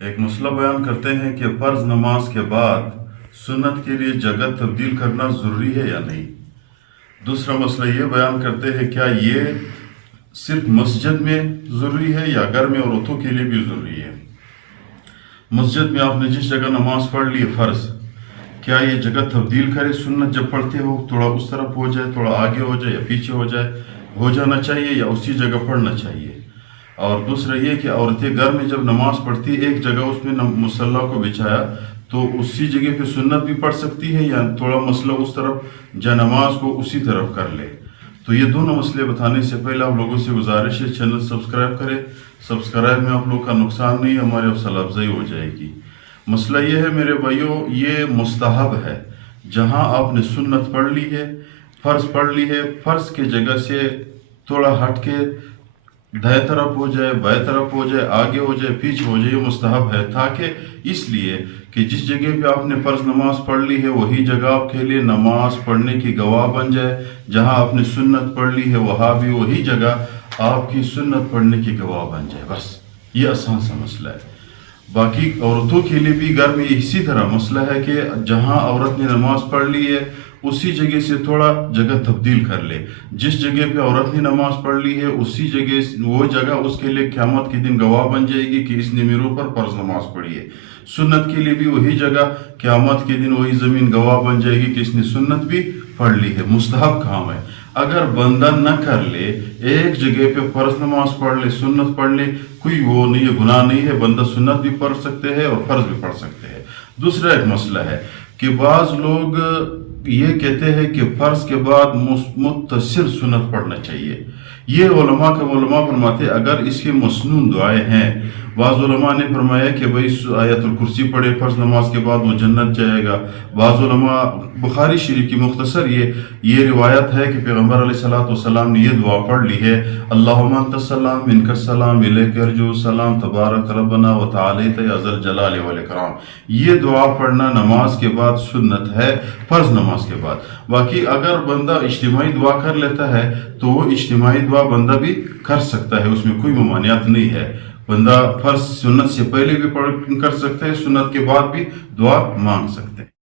ایک مسئلہ بیان کرتے ہیں کہ فرض نماز کے بعد سنت کے لیے جگہ تبدیل کرنا ضروری ہے یا نہیں۔ دوسرا مسئلہ یہ بیان کرتے ہیں کیا یہ صرف مسجد میں ضروری ہے یا گھر میں اور عورتوں کے لیے بھی ضروری ہے۔ مسجد میں آپ نے جس جگہ نماز پڑھ لی فرض، کیا یہ جگہ تبدیل کرے؟ سنت جب پڑھتے ہو تھوڑا اس طرف ہو جائے، تھوڑا آگے ہو جائے یا پیچھے ہو جانا چاہیے یا اسی جگہ پڑھنا چاہیے۔ اور دوسرا یہ کہ عورتیں گھر میں جب نماز پڑھتی ایک جگہ اس میں مصلی کو بچھایا تو اسی جگہ پہ سنت بھی پڑھ سکتی ہے یا تھوڑا مسئلہ اس طرف جا نماز کو اسی طرف کر لے۔ تو یہ دونوں مسئلے بتانے سے پہلے آپ لوگوں سے گزارش ہے چینل سبسکرائب کریں۔ سبسکرائب میں آپ لوگ کا نقصان نہیں، ہماری حوصلہ افزائی ہو جائے گی۔ مسئلہ یہ ہے میرے بھائیوں، یہ مستحب ہے۔ جہاں آپ نے سنت پڑھ لی ہے، فرض پڑھ لی ہے، فرض کے جگہ سے تھوڑا ہٹ کے دائیں طرف ہو جائے، بائیں طرف ہو جائے، آگے ہو جائے، پیچھے ہو جائے، یہ مستحب ہے، تاکہ اس لیے کہ جس جگہ پہ آپ نے فرض نماز پڑھ لی ہے وہی جگہ آپ کے لیے نماز پڑھنے کی گواہ بن جائے۔ جہاں آپ نے سنت پڑھ لی ہے وہاں بھی وہی جگہ آپ کی سنت پڑھنے کی گواہ بن جائے۔ بس یہ آسان سا مسئلہ ہے۔ باقی عورتوں کے لیے بھی گھر میں اسی طرح مسئلہ ہے کہ جہاں عورت نے نماز پڑھ لی ہے اسی جگہ سے تھوڑا جگہ تبدیل کر لے۔ جس جگہ پہ عورت نے نماز پڑھ لی ہے اسی جگہ وہ جگہ اس کے لیے قیامت کے دن گواہ بن جائے گی کہ اس نے میرے اوپر فرض نماز پڑھی ہے۔ سنت کے لیے بھی وہی جگہ قیامت کے دن وہی زمین گواہ بن جائے گی کہ اس نے سنت بھی پڑھ لی ہے۔ مستحب کام ہے۔ اگر بندہ نہ کر لے، ایک جگہ پہ فرض نماز پڑھ لے، سنت پڑھ لے، کوئی وہ نہیں ہے، گناہ نہیں ہے، بندہ سنت بھی پڑھ سکتے ہیں اور فرض بھی پڑھ سکتے ہیں۔ دوسرا ایک مسئلہ ہے کہ بعض لوگ یہ کہتے ہیں کہ فرض کے بعد متصل سنت پڑھنا چاہیے۔ یہ علماء فرماتے ہیں اگر اس کے مسنون دعائیں ہیں، بعض علماء نے فرمایا کہ بھئی آیت الکرسی پڑھے فرض نماز کے بعد وہ جنت جائے گا۔ بعض علماء بخاری شریف کی مختصر یہ روایت ہے کہ پیغمبر علیہ السلام نے یہ دعا پڑھ لی ہے، اللہم انت السلام منک السلام الیک ارجو السلام تبارک ربنا وتعالیت یا ذا الجلال والاکرام۔ یہ دعا پڑھنا نماز کے بعد سنت ہے، فرض نماز کے بعد۔ باقی اگر بندہ اجتماعی دعا کر لیتا ہے تو وہ اجتماعی دعا بندہ بھی کر سکتا ہے، اس میں کوئی ممانعت نہیں ہے۔ بندہ فرض سنت سے پہلے بھی کر سکتے ہیں، سنت کے بعد بھی دعا مانگ سکتے ہیں۔